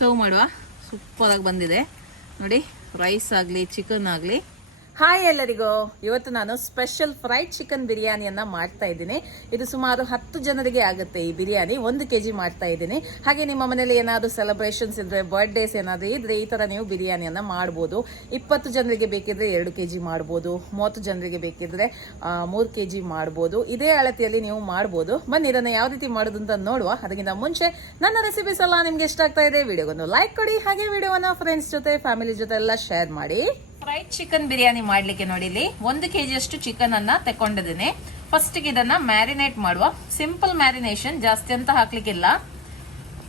Serve ಮಾಡುವ. Super ಆಗಿ ಬಂದಿದೆ ನೋಡಿ, ರೈಸ್ ಆಗಲಿ ಚಿಕನ್ ಆಗಲಿ. ಹಾಯ್ ಎಲ್ಲರಿಗೂ, ಇವತ್ತು ನಾನು ಸ್ಪೆಷಲ್ ಫ್ರೈಡ್ ಚಿಕನ್ ಬಿರಿಯಾನಿಯನ್ನ ಮಾಡ್ತಾ ಇದ್ದೀನಿ. ಇದು ಸುಮಾರು 10 ಜನರಿಗೆ ಆಗುತ್ತೆ ಈ ಬಿರಿಯಾನಿ. 1 kg ಮಾಡ್ತಾ ಇದ್ದೀನಿ. ಹಾಗೆ ನಿಮ್ಮ ಮನೇಲಿ ಏನಾದರೂ ಸೆಲೆಬ್ರೇಷನ್ಸ್ ಇದ್ರೆ, ಬರ್ಡೇಸ್ ಏನಾದರೂ ಇದ್ರೆ ಈ ತರ ನೀವು ಬಿರಿಯಾನಿಯನ್ನ ಮಾಡ್ಬೋದು. 20 ಜನರಿಗೆ ಬೇಕಿದ್ರೆ 2 kg ಮಾಡ್ಬೋದು, 30 ಜನರಿಗೆ ಬೇಕಿದ್ರೆ 3 kg ಮಾಡ್ಬೋದು. ಇದೇ ಅಳತೆಯಲ್ಲಿ ನೀವು ಮಾಡ್ಬೋದು. ಬನ್ನಿ ಇದನ್ನ ಯಾವ ರೀತಿ ಮಾಡೋದು ಅಂತ ನೋಡುವ. ಅದಕ್ಕಿಂತ ಮುಂಚೆ ನನ್ನ ರೆಸಿಪೀಸ್ ಎಲ್ಲ ನಿಮ್ಗೆ ಇಷ್ಟ ಆಗ್ತಾ ಇದೆ, ವಿಡಿಯೋಗೊಂದು ಲೈಕ್ ಕೊಡಿ. ಹಾಗೆ ವಿಡಿಯೋವನ್ನ ಫ್ರೆಂಡ್ಸ್ ಜೊತೆ, ಫ್ಯಾಮಿಲಿ ಜೊತೆ ಎಲ್ಲ ಶೇರ್ ಮಾಡಿ. ಫ್ರೈಡ್ ಚಿಕನ್ ಬಿರಿಯಾನಿ ಮಾಡ್ಲಿಕ್ಕೆ ನೋಡಿ, ಇಲ್ಲಿ 1 kg ಅಷ್ಟು ಚಿಕನ್ ಅನ್ನ ತಕೊಂಡಿದ್ದೇನೆ. ಫಸ್ಟ್ ಇದನ್ನ ಮ್ಯಾರಿನೇಟ್ ಮಾಡುವ. ಸಿಂಪಲ್ ಮ್ಯಾರಿನೇಷನ್, ಜಾಸ್ತಿ ಅಂತ ಹಾಕ್ಲಿಕ್ಕಿಲ್ಲ.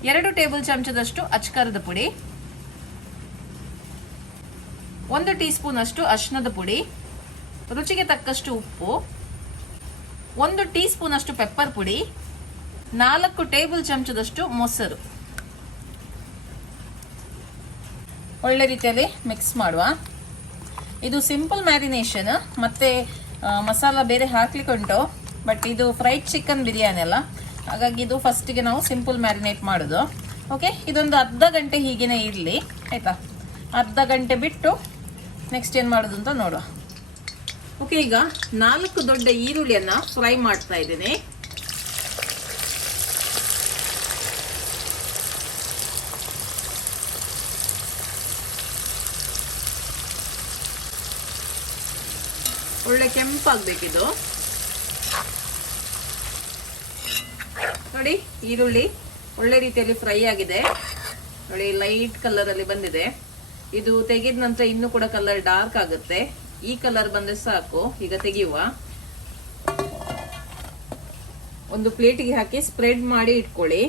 2 ಟೇಬಲ್ ಚಮಚದಷ್ಟು ಅಚ್ಕರದ ಪುಡಿ, 1 ಟೀ ಸ್ಪೂನ್ ಅಷ್ಟು ಅರಿಶಿಣದ ಪುಡಿ, ರುಚಿಗೆ ತಕ್ಕಷ್ಟು ಉಪ್ಪು, 1 ಟೀ ಸ್ಪೂನ್ ಅಷ್ಟು ಪೆಪ್ಪರ್ ಪುಡಿ, 4 ಟೇಬಲ್ ಚಮಚದಷ್ಟು ಮೊಸರು. ಒಳ್ಳೆ ರೀತಿಯಲ್ಲಿ ಮಿಕ್ಸ್ ಮಾಡುವ. ಇದು ಸಿಂಪಲ್ ಮ್ಯಾರಿನೇಷನ್, ಮತ್ತೆ ಮಸಾಲ ಬೇರೆ ಹಾಕ್ಲಿಕ್ಕೆ ಉಂಟು. ಬಟ್ ಇದು ಫ್ರೈಡ್ ಚಿಕನ್ ಬಿರಿಯಾನಿ ಅಲ್ಲ, ಹಾಗಾಗಿ ಇದು ಫಸ್ಟಿಗೆ ನಾವು ಸಿಂಪಲ್ ಮ್ಯಾರಿನೇಟ್ ಮಾಡೋದು. ಓಕೆ, ಇದೊಂದು ಅರ್ಧ ಗಂಟೆ ಹೀಗೇನೆ ಇರಲಿ ಆಯ್ತಾ. ಅರ್ಧ ಗಂಟೆ ಬಿಟ್ಟು ನೆಕ್ಸ್ಟ್ ಏನು ಮಾಡೋದು ಅಂತ ನೋಡುವ. ಓಕೆ, ಈಗ 4 ದೊಡ್ಡ ಈರುಳ್ಳಿಯನ್ನ ಫ್ರೈ ಮಾಡ್ತಾ ಇದ್ದೀನಿ. ಒಳ್ಳೆ ಕೆಂಪಾಗಬೇಕಿದು ನೋಡಿ. ಈರುಳ್ಳಿ ಒಳ್ಳೆ ರೀತಿಯಲ್ಲಿ ಫ್ರೈ ಆಗಿದೆ ನೋಡಿ, ಲೈಟ್ ಕಲರ್ ಅಲ್ಲಿ ಬಂದಿದೆ. ಇದು ತೆಗೆದ ನಂತರ ಇನ್ನೂ ಕೂಡ ಕಲರ್ ಡಾರ್ಕ್ ಆಗುತ್ತೆ. ಈ ಕಲರ್ ಬಂದ್ರೆ ಸಾಕು. ಈಗ ತೆಗೆಯುವ. ಒಂದು ಪ್ಲೇಟಿಗೆ ಹಾಕಿ ಸ್ಪ್ರೆಡ್ ಮಾಡಿ ಇಟ್ಕೊಳ್ಳಿ.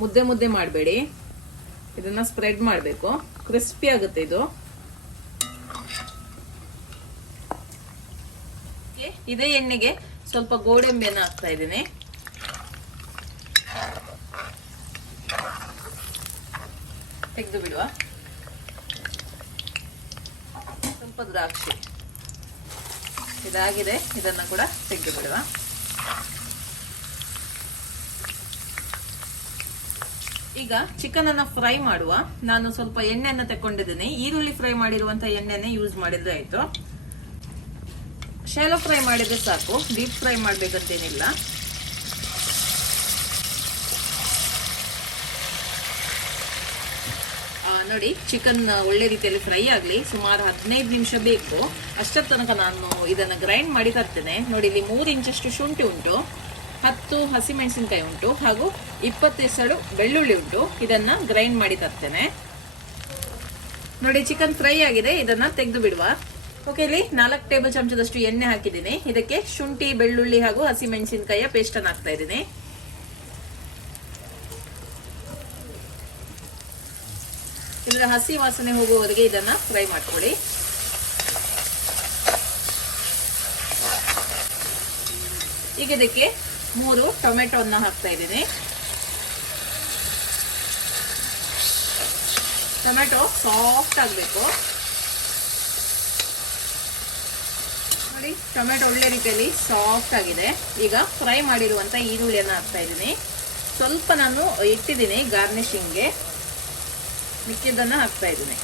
ಮುದ್ದೆ ಮುದ್ದೆ ಮಾಡಬೇಡಿ, ಇದನ್ನ ಸ್ಪ್ರೆಡ್ ಮಾಡಬೇಕು. ಕ್ರಿಸ್ಪಿ ಆಗುತ್ತೆ ಇದು. ಇದೇ ಎಣ್ಣೆಗೆ ಸ್ವಲ್ಪ ಗೋಡಂಬಿಯನ್ನು ಹಾಕ್ತಾ ಇದ್ದೀನಿ. ತೆಗೆದು ಬಿಡುವ. ಸ್ವಲ್ಪ ದ್ರಾಕ್ಷಿ ಇದಾಗಿದೆ, ಇದನ್ನ ಕೂಡ ತೆಗೆದು ಬಿಡುವ. ಈಗ ಚಿಕನ್ ಅನ್ನ ಫ್ರೈ ಮಾಡುವ. ನಾನು ಸ್ವಲ್ಪ ಎಣ್ಣೆಯನ್ನು ತಕೊಂಡಿದ್ದೀನಿ. ಈರುಳ್ಳಿ ಫ್ರೈ ಮಾಡಿರುವಂತಹ ಎಣ್ಣೆನೆ ಯೂಸ್ ಮಾಡಿದ್ರೆ ಆಯ್ತು. ಶಾಲೋ ಫ್ರೈ ಮಾಡಿದ್ರೆ ಸಾಕು, ಡೀಪ್ ಫ್ರೈ ಮಾಡ್ಬೇಕಂತೇನಿಲ್ಲ. ನೋಡಿ, ಚಿಕನ್ ಒಳ್ಳೆ ರೀತಿಯಲ್ಲಿ ಫ್ರೈ ಆಗಲಿ. ಸುಮಾರು 15 ನಿಮಿಷ ಬೇಕು. ಅಷ್ಟರ ತನಕ ನಾನು ಇದನ್ನ ಗ್ರೈಂಡ್ ಮಾಡಿ ತರ್ತೇನೆ. ನೋಡಿ, ಇಲ್ಲಿ 3 ಇಂಚಷ್ಟು ಶುಂಠಿ ಉಂಟು, 10 ಹಸಿಮೆಣಸಿನಕಾಯಿ ಉಂಟು, ಹಾಗೂ 20 ಎಸಳು ಬೆಳ್ಳುಳ್ಳಿ ಉಂಟು. ಇದನ್ನ ಗ್ರೈಂಡ್ ಮಾಡಿ ತರ್ತೇನೆ. ನೋಡಿ, ಚಿಕನ್ ಫ್ರೈ ಆಗಿದೆ. ಇದನ್ನ ತೆಗೆದು ಬಿಡುವ. ಓಕೆ, ಇಲ್ಲಿ 4 ಟೇಬಲ್ ಚಮಚದಷ್ಟು ಎಣ್ಣೆ ಹಾಕಿದ್ದೀನಿ. ಇದಕ್ಕೆ ಶುಂಠಿ, ಬೆಳ್ಳುಳ್ಳಿ ಹಾಗೂ ಹಸಿಮೆಣಸಿನಕಾಯಿಯ ಪೇಸ್ಟ್ ಅನ್ನು ಹಾಕ್ತಾ ಇದ್ದೀನಿ. ಇದರ ಹಸಿ ವಾಸನೆ ಹೋಗುವವರೆಗೆ ಇದನ್ನ ಫ್ರೈ ಮಾಡ್ಕೊಳ್ಳಿ. ಈಗ ಇದಕ್ಕೆ 3 ಟೊಮೆಟೊನ್ನ ಹಾಕ್ತಾ ಇದ್ದೀನಿ. ಟೊಮೆಟೊ ಸಾಫ್ಟ್ ಆಗಬೇಕು. ನೋಡಿ, ಟೊಮೆಟೊ ಒಳ್ಳೆ ರೀತಿಯಲ್ಲಿ ಸಾಫ್ಟ್ ಆಗಿದೆ. ಈಗ ಫ್ರೈ ಮಾಡಿರುವಂತ ಈರುಳ್ಳಿಯನ್ನು ಹಾಕ್ತಾ ಇದ್ದೀನಿ. ಸ್ವಲ್ಪ ನಾನು ಇಟ್ಟಿದ್ದೀನಿ ಗಾರ್ನಿಶಿಂಗ್ಗೆ, ಮಿಕ್ಕಿದ್ದನ್ನು ಹಾಕ್ತಾ ಇದ್ದೀನಿ.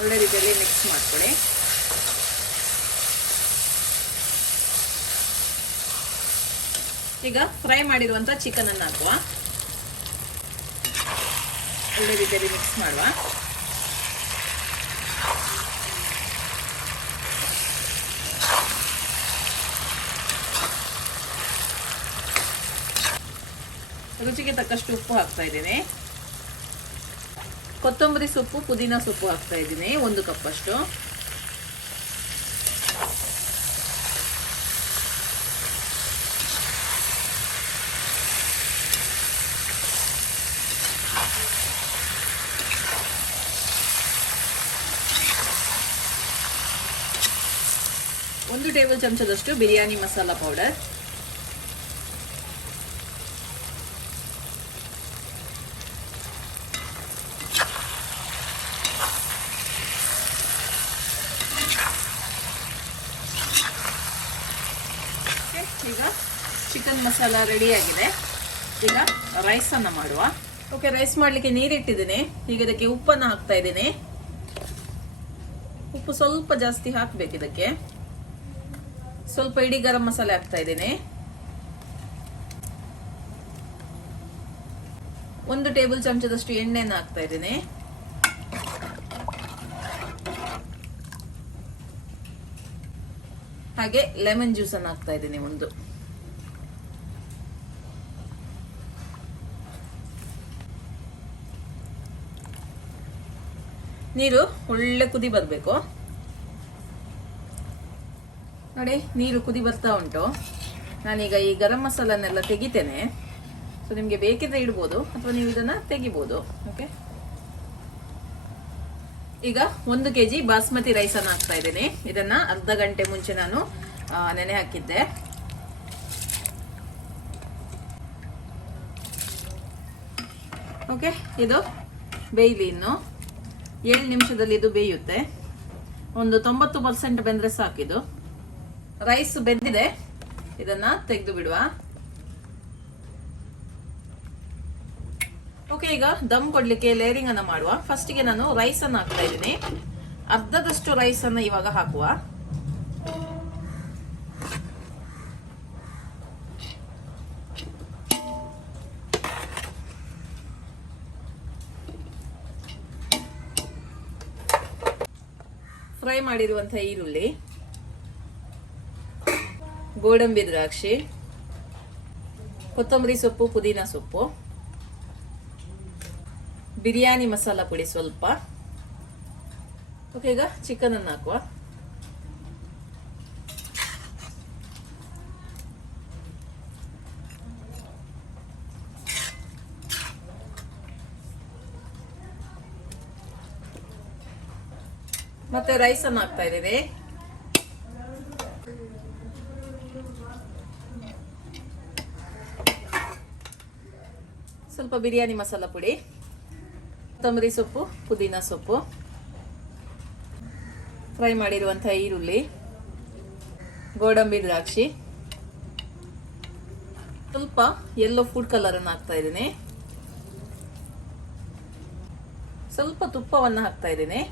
ಒಳ್ಳೆ ರೀತಿಯಲ್ಲಿ ಮಿಕ್ಸ್ ಮಾಡ್ಕೊಳ್ಳಿ. ಈಗ ಫ್ರೈ ಮಾಡಿರುವಂತ ಚಿಕನ್ ಅನ್ನು ಹಾಕುವ. ಒಳ್ಳೆ ರೀತಿಯಲ್ಲಿ ಮಿಕ್ಸ್ ಮಾಡುವ. ರುಚಿಗೆ ತಕ್ಕಷ್ಟು ಉಪ್ಪು ಹಾಕ್ತಾ ಇದ್ದೀನಿ. ಕೊತ್ತಂಬರಿ ಸೊಪ್ಪು, ಪುದೀನ ಸೊಪ್ಪು ಹಾಕ್ತಾ ಇದ್ದೀನಿ, 1 ಕಪ್ ಅಷ್ಟು. ಒಂದು ಟೇಬಲ್ ಚಮಚದಷ್ಟು ಬಿರಿಯಾನಿ ಮಸಾಲಾ ಪೌಡರ್, ಈಗ ಚಿಕನ್ ಮಸಾಲ ರೆಡಿ ಆಗಿದೆ. ಈಗ ರೈಸ್ ಅನ್ನ ಮಾಡುವ. ಓಕೆ, ರೈಸ್ ಮಾಡ್ಲಿಕ್ಕೆ ನೀರಿಟ್ಟಿದ್ದೀನಿ. ಈಗ ಇದಕ್ಕೆ ಉಪ್ಪನ್ನು ಹಾಕ್ತಾ ಇದ್ದೀನಿ. ಉಪ್ಪು ಸ್ವಲ್ಪ ಜಾಸ್ತಿ ಹಾಕ್ಬೇಕು. ಇದಕ್ಕೆ ಸ್ವಲ್ಪ ಇಡೀ ಗರಂ ಮಸಾಲೆ ಹಾಕ್ತಾ ಇದ್ದೀನಿ. 1 ಟೇಬಲ್ ಚಮಚದಷ್ಟು ಎಣ್ಣೆಯನ್ನು ಹಾಕ್ತಾ ಇದ್ದೀನಿ. ಹಾಗೆ ಲೆಮನ್ ಜ್ಯೂಸ್ ಅನ್ನು ಹಾಕ್ತಾ ಇದ್ದೀನಿ. ನೀರು ಒಳ್ಳೆ ಕುದಿ ಬರಬೇಕು. ನೋಡಿ, ನೀರು ಕುದಿ ಬರ್ತಾ ಉಂಟು. ನಾನೀಗ ಈ ಗರಂ ಮಸಾಲನ್ನೆಲ್ಲ ತೆಗಿತೇನೆ. ಸೊ ನಿಮ್ಗೆ ಬೇಕಿದ್ರೆ ಇಡ್ಬೋದು ಅಥವಾ ನೀವು ಇದನ್ನ ತೆಗಿಬಹುದು. ಓಕೆ, ಈಗ 1 kg ಬಾಸ್ಮತಿ ರೈಸ್ ಅನ್ನು ಹಾಕ್ತಾ ಇದ್ದೀನಿ. ಇದನ್ನ ಅರ್ಧ ಗಂಟೆ ಮುಂಚೆ ನಾನು ನೆನೆ ಹಾಕಿದ್ದೆ. ಓಕೆ, ಇದು ಬೇಯಲಿ. ಇನ್ನು 7 ನಿಮಿಷದಲ್ಲಿ ಇದು ಬೇಯುತ್ತೆ. ಒಂದು 90% ಬೆಂದ್ರೆ ಸಾಕಿದು. ರೈಸ್ ಬೆಂದಿದೆ, ಇದನ್ನ ತೆಗೆದು ಬಿಡುವ. ಓಕೆ, ಈಗ ದಮ್ ಕೊಡ್ಲಿಕ್ಕೆ ಲೇಯರಿಂಗ್ ಅನ್ನ ಮಾಡುವ. ಫಸ್ಟಿಗೆ ನಾನು ರೈಸ್ ಅನ್ನ ಹಾಕ್ತಾ ಇದ್ದೀನಿ. ಅರ್ಧದಷ್ಟು ರೈಸ್ ಅನ್ನ ಇವಾಗ ಹಾಕುವ. ಫ್ರೈ ಮಾಡಿರುವಂತಹ ಈರುಳ್ಳಿ, ಗೋಡಂಬಿ ದ್ರಾಕ್ಷಿ, ಕೊತ್ತಂಬರಿ ಸೊಪ್ಪು, ಪುದೀನ ಸೊಪ್ಪು, ಬಿರಿಯಾನಿ ಮಸಾಲ ಪುಡಿ ಸ್ವಲ್ಪ. ಓಕೆ, ಈಗ ಚಿಕನ್ ಅನ್ನು ಹಾಕುವ. ಮತ್ತೆ ರೈಸ್ ಅನ್ನು ಹಾಕ್ತಾ ಇದ್ದೀವಿ. ಸ್ವಲ್ಪ ಬಿರಿಯಾನಿ ಮಸಾಲ ಪುಡಿ, ಕೊತ್ತಂಬರಿ ಸೊಪ್ಪು, ಪುದೀನ ಸೊಪ್ಪು, ಫ್ರೈ ಮಾಡಿರುವಂತಹ ಈರುಳ್ಳಿ, ಗೋಡಂಬಿ ದ್ರಾಕ್ಷಿ, ಸ್ವಲ್ಪ ಯೆಲ್ಲೋ ಫುಡ್ ಕಲರ್ ಅನ್ನು ಹಾಕ್ತಾ ಇದ್ದೀನಿ. ಸ್ವಲ್ಪ ತುಪ್ಪವನ್ನು ಹಾಕ್ತಾ ಇದ್ದೀನಿ.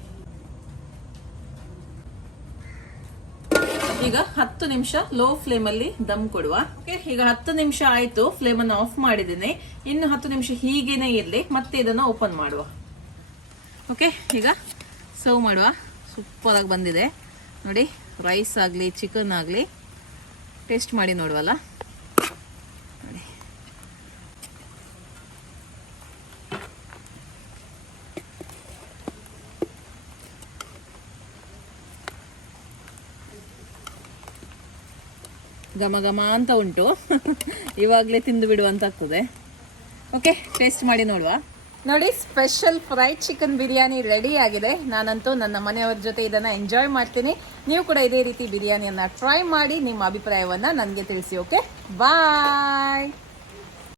ಈಗ 10 ನಿಮಿಷ ಲೋ ಫ್ಲೇಮ್ ಅಲ್ಲಿ ದಮ್ ಕೊಡುವ. ಓಕೆ, ಈಗ 10 ನಿಮಿಷ ಆಯ್ತು. ಫ್ಲೇಮ್ ಅನ್ನು ಆಫ್ ಮಾಡಿದ್ದೀನಿ. ಇನ್ನು 10 ನಿಮಿಷ ಹೀಗೇನೆ ಇರಲಿ. ಮತ್ತೆ ಇದನ್ನ ಓಪನ್ ಮಾಡುವ. ಓಕೆ, ಈಗ ಸರ್ವ್ ಮಾಡುವ. ಸೂಪರ್ ಆಗಿ ಬಂದಿದೆ ನೋಡಿ. ರೈಸ್ ಆಗಲಿ ಚಿಕನ್ ಆಗಲಿ ಟೇಸ್ಟ್ ಮಾಡಿ ನೋಡುವಲ್ಲ ನೋಡಿ. ಘಮ ಘಮ ಅಂತ ಉಂಟು. ಇವಾಗಲೇ ತಿಂದು ಬಿಡುವಂತ ಆಗ್ತದೆ. ಓಕೆ, ಟೇಸ್ಟ್ ಮಾಡಿ ನೋಡುವ. ನೋಡಿ, special fried chicken biryani ready ಆಗಿದೆ. ನಾನಂತೂ ನನ್ನ ಮನೆಯವರ ಜೊತೆ ಇದನ್ನ ಎಂಜಾಯ್ ಮಾಡ್ತೀನಿ. ನೀವು ಕೂಡ ಇದೇ ರೀತಿ ಬಿರಿಯಾನಿಯನ್ನ ಟ್ರೈ ಮಾಡಿ ನಿಮ್ಮ ಅಭಿಪ್ರಾಯವನ್ನ ನನಗೆ ತಿಳಿಸಿ. ಓಕೆ, ಬಾಯ್.